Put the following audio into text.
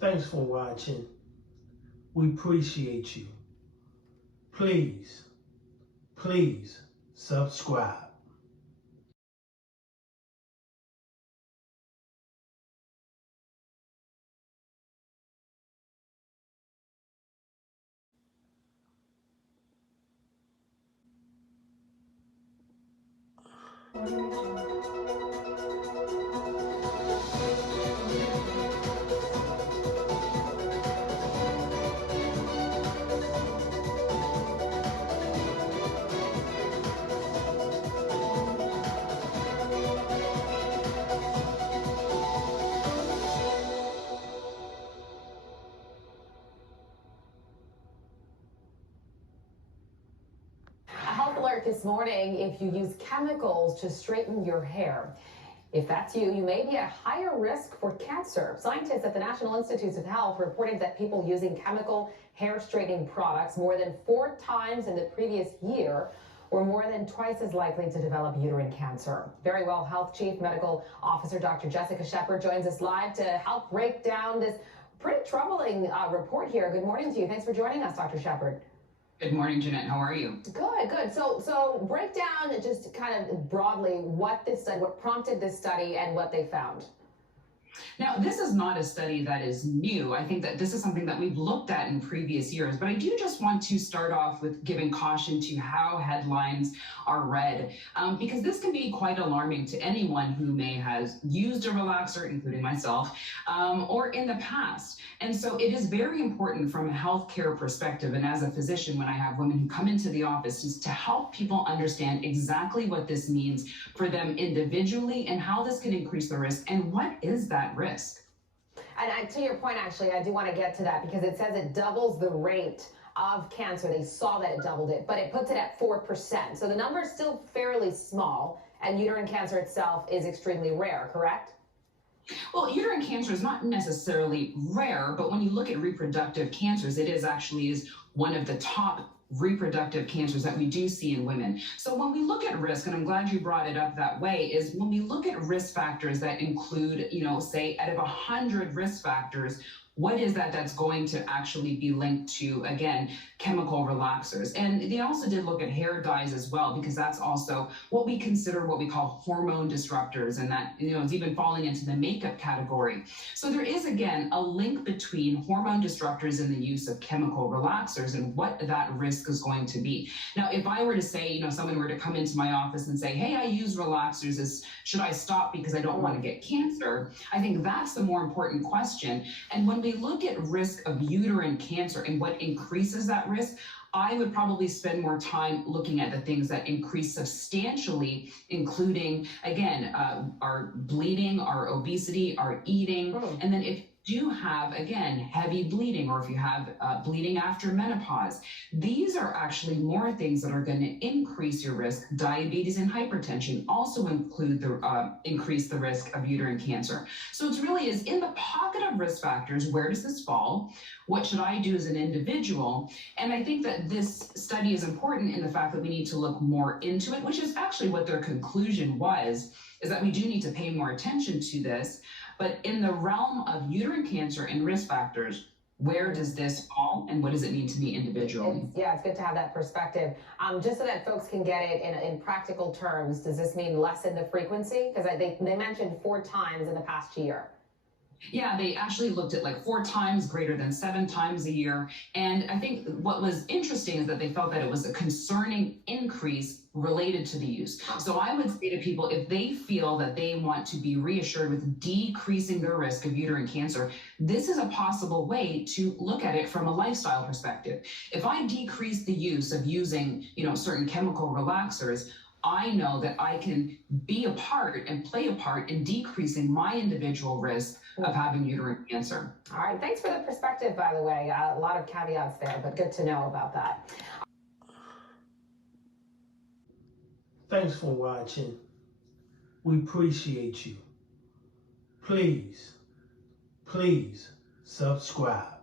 Thanks for watching. We appreciate you. Please subscribe. A health alert this morning: if you use chemicals to straighten your hair. If that's you, you may be at higher risk for cancer. Scientists at the National Institutes of Health reported that people using chemical hair straightening products more than 4 times in the previous year were more than twice as likely to develop uterine cancer. Verywell Health Chief Medical Officer Dr. Jessica Shepard joins us live to help break down this pretty troubling report here. Good morning to you. Thanks for joining us, Dr. Shepard. Good morning, Jeanette. How are you? Good. So break down just kind of broadly what prompted this study and what they found. Now, this is not a study that is new. I think that this is something that we've looked at in previous years, but I do just want to start off with giving caution to how headlines are read, because this can be quite alarming to anyone who may have used a relaxer, including myself, or in the past. And so it is very important from a healthcare perspective, and as a physician, when I have women who come into the office, is to help people understand exactly what this means for them individually and how this can increase the risk and what is that risk. And to your point, actually, I do want to get to that because it says it doubles the rate of cancer. They saw that it doubled it, but it puts it at 4%. So the number is still fairly small, and uterine cancer itself is extremely rare, correct? Well, uterine cancer is not necessarily rare, but when you look at reproductive cancers, it is one of the top reproductive cancers that we do see in women. So when we look at risk, and I'm glad you brought it up that way, is when we look at risk factors that include, say out of 100 risk factors, what is that's going to actually be linked to, again, chemical relaxers? And they also did look at hair dyes as well, because that's also what we consider what we call hormone disruptors, and that, it's even falling into the makeup category. So there is, again, a link between hormone disruptors and the use of chemical relaxers and what that risk is going to be. Now, if I were to say, someone were to come into my office and say, hey, I use relaxers, should I stop because I don't want to get cancer? I think that's the more important question. And when we look at risk of uterine cancer and what increases that risk, I would probably spend more time looking at the things that increase substantially, including, again, our bleeding, our obesity, our eating, and then if you have, again, heavy bleeding, or if you have bleeding after menopause, these are actually more things that are going to increase your risk. Diabetes and hypertension also increase the risk of uterine cancer. So it really is in the pocket of risk factors. Where does this fall? What should I do as an individual? And I think that this study is important in the fact that we need to look more into it, which is actually what their conclusion was, is that we do need to pay more attention to this. But in the realm of uterine cancer and risk factors, where does this fall and what does it mean to me individually? It's good to have that perspective. Just so that folks can get it in practical terms, does this mean lessen the frequency? Because they mentioned 4 times in the past year. Yeah, they actually looked at like 4 times greater than 7 times a year. And I think what was interesting is that they felt that it was a concerning increase related to the use. So I would say to people, if they feel that they want to be reassured with decreasing their risk of uterine cancer, this is a possible way to look at it from a lifestyle perspective. If I decrease the use of using, certain chemical relaxers, I know that I can be a part and play a part in decreasing my individual risk of having uterine cancer. All right. Thanks for the perspective, by the way. A lot of caveats there, but good to know about that. Thanks for watching. We appreciate you. Please subscribe.